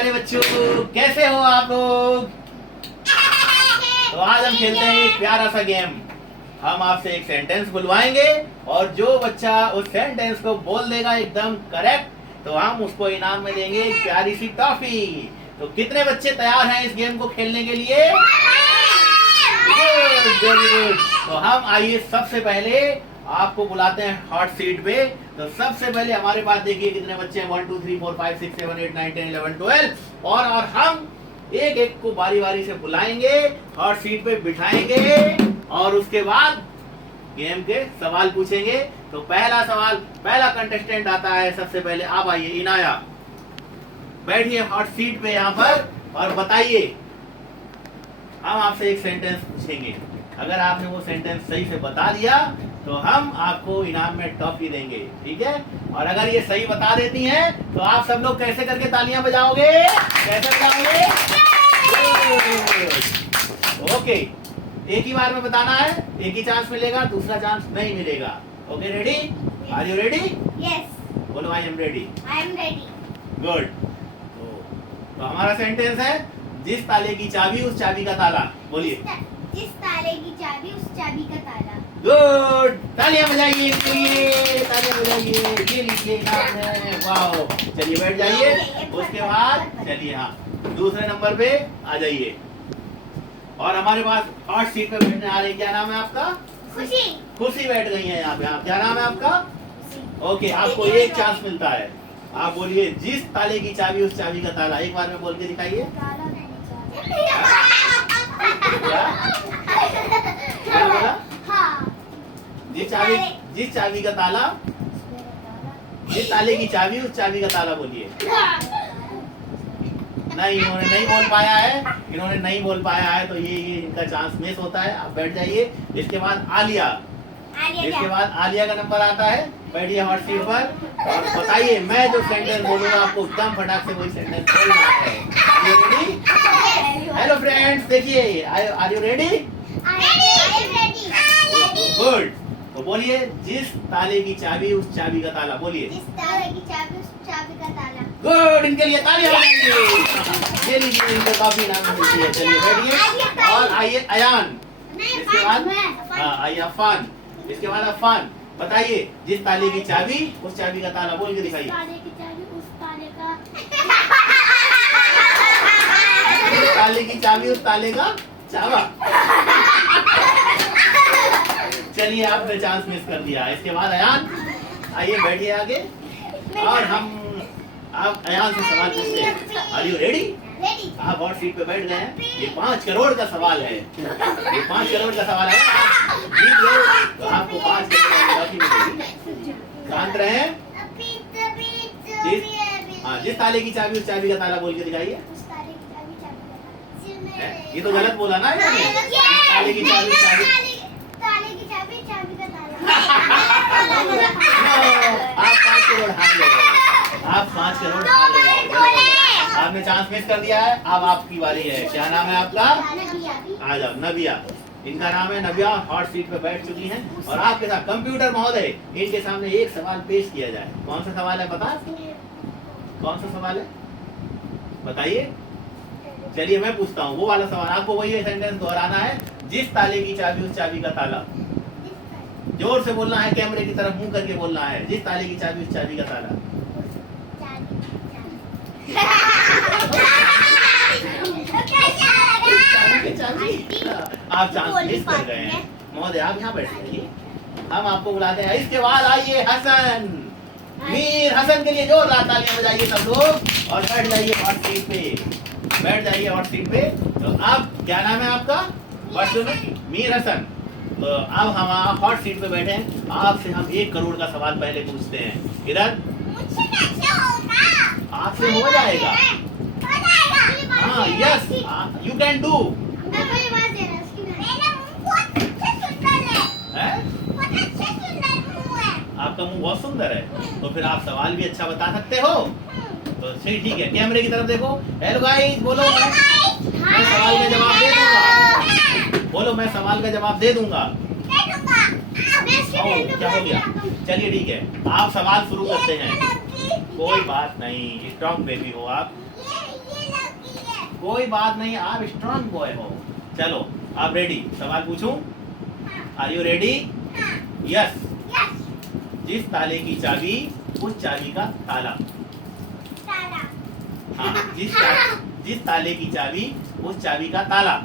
प्यारे बच्चों, कैसे हो आप लोग? तो आज हम खेलते हैं एक प्यारा सा गेम। हम आपसे एक सेंटेंस बुलवाएंगे और जो बच्चा उस सेंटेंस को बोल देगा एकदम करेक्ट तो हम उसको इनाम में देंगे एक प्यारी सी टॉफी। तो कितने बच्चे तैयार हैं इस गेम को खेलने के लिए? Good, very good. तो हम आइए सबसे पहले आपको बुलाते हैं हॉट सीट पे। तो सबसे पहले हमारे पास देखिए कितने बच्चे हैं, 1 2 3 4 5 6 7 8 9 10 11 12 और हम एक एक को बारी बारी से बुलाएंगे, हॉट सीट पे बिठाएंगे और उसके बाद गेम के सवाल पूछेंगे। तो पहला सवाल, पहला कंटेस्टेंट आता है सबसे पहले। आप आइए इनाया, बैठिए हॉट सीट पे यहाँ पर और बताइए। हम आपसे एक सेंटेंस पूछेंगे, अगर आपने वो सेंटेंस सही से बता दिया तो हम आपको इनाम में टॉफी देंगे, ठीक है? और अगर ये सही बता देती हैं तो आप सब लोग कैसे करके तालियां बजाओगे? कैसे बजाओगे? ओके, एक ही बार में बताना है, एक ही चांस मिलेगा, दूसरा चांस नहीं मिलेगा। Okay, ready? Are you ready? Yes. बोलो I am ready. I am ready. Good. तो हमारा सेंटेंस है, जिस ताले की चाबी उस चाबी का ताला। बोलिए। जिस ताले की चाबी उस चाबी का ताला। गुड, तालियां बजाइए इसके लिए, तालियां बजाइए। ये लीजिए इनाम है। वाओ, चलिए बैठ जाइए। उसके बाद चलिए हाँ दूसरे नंबर पे आ जाइए और हमारे पास हॉट सीट पे बैठने आ रही, क्या नाम है आपका? खुशी। खुशी बैठ गई है यहाँ पे। आप, क्या नाम है आपका? ओके, आपको एक चांस मिलता है। आप बोलिए, जिस ताले की चाबी उस चाबी का ताला। एक बार में बोल के दिखाइए। क्या बोला? जिस चाबी का ताला, जिस ताले की चाबी उस चाबी का ताला। बोलिए। नहीं, इन्होंने नहीं बोल पाया है, इन्होंने नहीं बोल पाया है तो ये इनका चांस मिस होता है। आप बैठ जाइए। इसके बाद आलिया, इसके बाद आलिया का नंबर आता है। बैठिए हॉट सीट पर और बताइए, मैं जो सेंटेंस बोलूंगा आपको एकदम फटाक से वही सेंटेंस बोलना है। हेलो फ्रेंड्स, देखिए, आर यू रेडी? गुड। तो बोलिए, जिस ताले की चाबी उस चाबी का ताला। बोलिए। जिस ताले की चाबी उस चाबी का ताला। गुड, इनके लिए तालियां बजाइए। ये लीजिए, इनको काफी इनाम मिलती है। चलिए बैठिए और आइए अयान। इसके बाद हाँ आइए अफान। इसके बाद अफान, बताइए, जिस ताले की चाबी उस चाबी का ताला। बोल के दिखाइए। ताले की चाबी उस ताले का। जिस ताले की चाबी उस ताले का चावा। चलिए, आपने चांस मिस कर दिया। इसके बाद अयान, आइए बैठिए आगे और हम आप अयान से सवाल पूछते हैं। Are you ready? रेडी। आप हॉट सीट पे बैठ गए हैं। ये 5 करोड़ का सवाल है। ये 5 करोड़ का सवाल है। आप जीत गए तो आपको 5 करोड़ की राशि मिलेगी। शांत रहे। जिस ताले की चाबी उस चाबी का ताला। बोल के दिखाइए। ये तो गलत बोला ना इन्होंने। ताले की चाबी उस चाबी। ताले की चाबी चाबी का ताला। आप 5 करोड़ हार गए। आप 5 करोड़ हार गए। आपने चांस मिस कर दिया है। अब आपकी बारी है। क्या नाम है आपका? आ जाओ। नबिया, इनका नाम है नबिया। हॉट सीट पे बैठ चुकी हैं और आपके साथ कंप्यूटर महोदय, इनके सामने एक सवाल पेश किया जाए। कौन सा सवाल है बता? कौन सा सवाल है बताइए। चलिए मैं पूछता हूँ वो वाला सवाल। आपको वही सेंटेंस दोहराना है, जिस ताले की चाबी उस चाबी का ताला। जोर से बोलना है, कैमरे की तरफ मुंह करके बोलना है। जिस ताले की चाबी उस चाबी का ताला। आप चांस मिस कर गए हैं महोदय। आप यहाँ बैठ जाइए, हम आपको बुलाते हैं। इसके बाद आइए हसन, मीर हसन के लिए जोरदार तालियां बजाइए सब लोग और बैठ जाइए हॉट सीट पे। बैठ जाइए हॉट सीट पे। तो आप, क्या नाम है आपका? मीर हसन। तो अब हम हॉट सीट पे बैठे हैं। आपसे हम 1 करोड़ का सवाल पहले पूछते हैं। इधर आपसे हो जाएगा। हाँ, यस, यू कैन डू। आपका मुंह बहुत सुंदर है, तो फिर आप सवाल भी अच्छा बता सकते हो। तो सही, ठीक है, कैमरे की तरफ देखो। हेलो गाइस, बोलो। मैं सवाल का जवाब दे दूंगा। बोलो, मैं सवाल का जवाब दे दूंगा। क्या हो गया? चलिए ठीक है, आप सवाल शुरू करते हैं। कोई बात नहीं, स्ट्रॉन्ग बेबी हो आप। कोई बात नहीं, आप स्ट्रांग बॉय हो। चलो आप रेडी? सवाल पूछूं? Are you ready? यस। जिस ताले की चाबी उस चाबी का ताला। हाँ, जिस ताले की चाबी उस चाबी का ताला।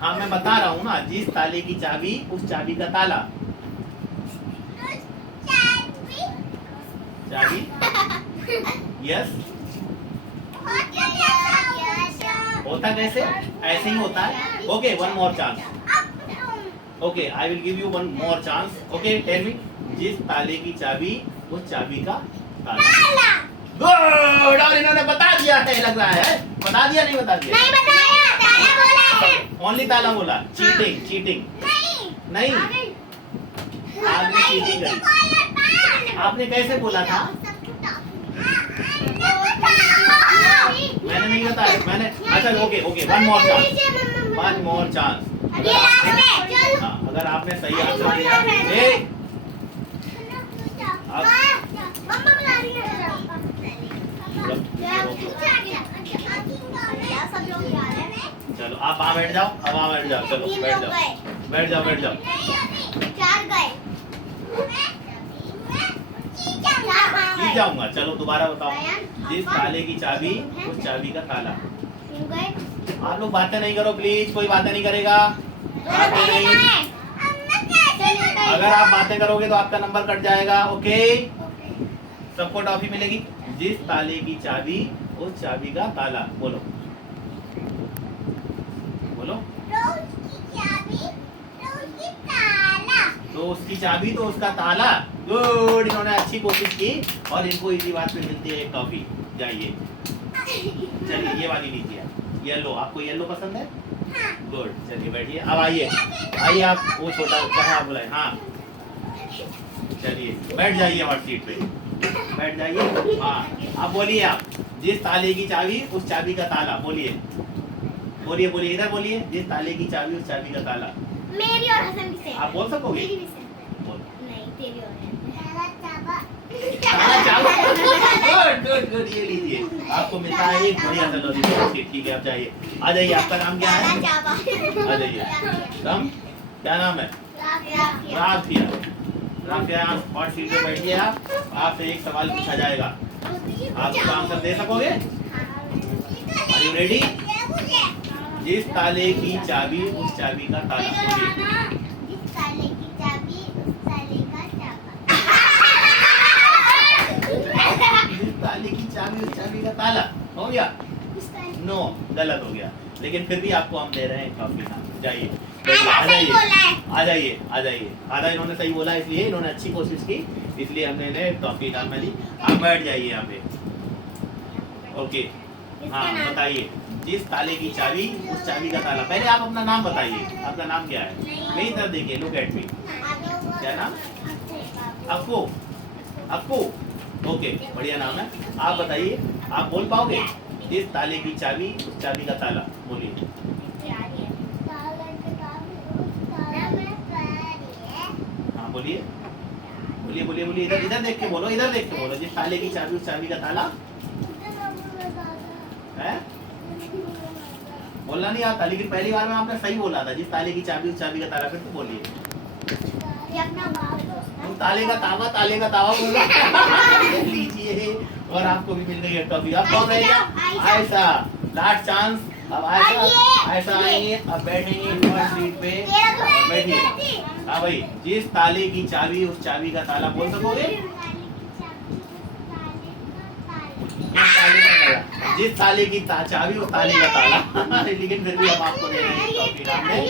हाँ मैं बता रहा हूँ ना, जिस ताले की चाबी उस चाबी का ताला। चाबी यस। होता कैसे? ऐसे ही होता है। Okay, one more chance. Okay, I will give you one more chance. Okay, tell me. जिस ताले की चाबी उस चाबी का ताला। गुड, और इन्होंने बता दिया है लग रहा है। बता दिया नहीं बता दिया? नहीं बताया, ताला बोला है। ओनली ताला बोला। चीटिंग चीटिंग नहीं, आपने चीटिंग करी। आपने कैसे बोला था? मैंने नहीं बताया, मैंने। अच्छा okay okay, one more chance, one more chance. हाँ, अगर आपने सही आंसर दिया चलो आप वहाँ बैठ जाओ, अब वहाँ बैठ जाओ। चलो बैठ जाओ, बैठ जाओ, बैठ जाओ। जीत जाऊंगा। चलो दोबारा बताओ। जिस ताले की चाबी उस चाबी का ताला। आप लोग बातें नहीं करो प्लीज, कोई बातें नहीं करेगा। बातें नहीं। अगर आप बातें करोगे तो आपका नंबर कट जाएगा। ओके, सबको टॉफी मिलेगी। जिस ताले की चाबी उस चाबी का ताला। बोलो बोलो। तो उसकी चाबी तो उसका ताला। गुड, इन्होंने अच्छी कोशिश की और इनको इसी बात पे मिलती है एक टॉफी। जाइए, चलिए ये वाली लीजिए। येलो, आपको येलो पसंद है? गुड, चलिए बैठिए। अब आइए आइए, आप वो छोटा कहाँ बुलाए। हाँ चलिए बैठ जाइए हमारी सीट पे, बैठ जाइए। हाँ आप बोलिए। आप जिस ताले की चाबी उस चाबी का ताला। बोलिए बोलिए बोलिए, इधर बोलिए। जिस ताले की चाबी उस चाबी का ताला। मेरी और हसन की से। आप बोल सकोगे? मेरी भी से। बोलो। नहीं, तेरी और है। गुड गुड गुड, ये लीजिए, आपको मिलता है एक बढ़िया सा लॉलीपॉप। ठीक है, आप जाइए। आ जाइए, आपका नाम क्या है? आ जाइए। नाम क्या नाम है? राफिया। राफिया, हॉट सीट पे बैठिए। आप आपसे एक सवाल पूछा जाएगा, आप उसका आंसर दे सकोगे? Are you ready? जिस ताले की चाबी उस चाबी का ताला। जिस ताले की चाबी उस ताले का चाबा। जिस ताले की चाबी उस चाबी का ताला। हो गया? नो, गलत हो गया। लेकिन फिर भी आपको हम दे रहे हैं टॉफी। जाइए, आ जाइए, आ जाइए, आ जाइए। आधा इन्होंने सही बोला, इसलिए इन्होंने अच्छी कोशिश की, इसलिए हमने इन्हें टॉफी नाम में दी। आप बैठ जाइए यहाँ पे। ओके, हाँ बताइए। जिस ताले की चाबी उस चाबी का ताला। पहले आप अपना नाम बताइए। आपका नाम क्या है? मेरी तरफ देखिए, लुक एट मी। क्या नाम? अक्कू। अक्कू, ओके, बढ़िया नाम है। आप बताइए, आप बोल पाओगे? जिस ताले की चाबी उस चाबी का ताला। बोलिए। हाँ बोलिए बोलिए बोलिए बोलिए। इधर इधर देख के बोलो, इधर देख के बोलो। जिस ताले की चाबी उस चाबी का ताला है। बोलना नहीं आता, लेकिन पहली बार में आपने सही बोला था। जिस ताले की चाबी उस चाबी का ताला। फिर तो बोलिए। तुम ताले का तावा बोलो। लीजिए, और आपको भी मिल गई है टॉफी। अब कौन रहेगा? Ayesha, last chance. अब आयशा आएंगे, अब बैठेंगे सीट पे। बैठिए। हाँ भाई, जिस ताले की चाबी उस चाबी का ताला। बोल सकोगे? जिस ताले की चाबी उस ताले का ताला। लेकिन फिर भी हम आपको दे रहे हैं टॉफी।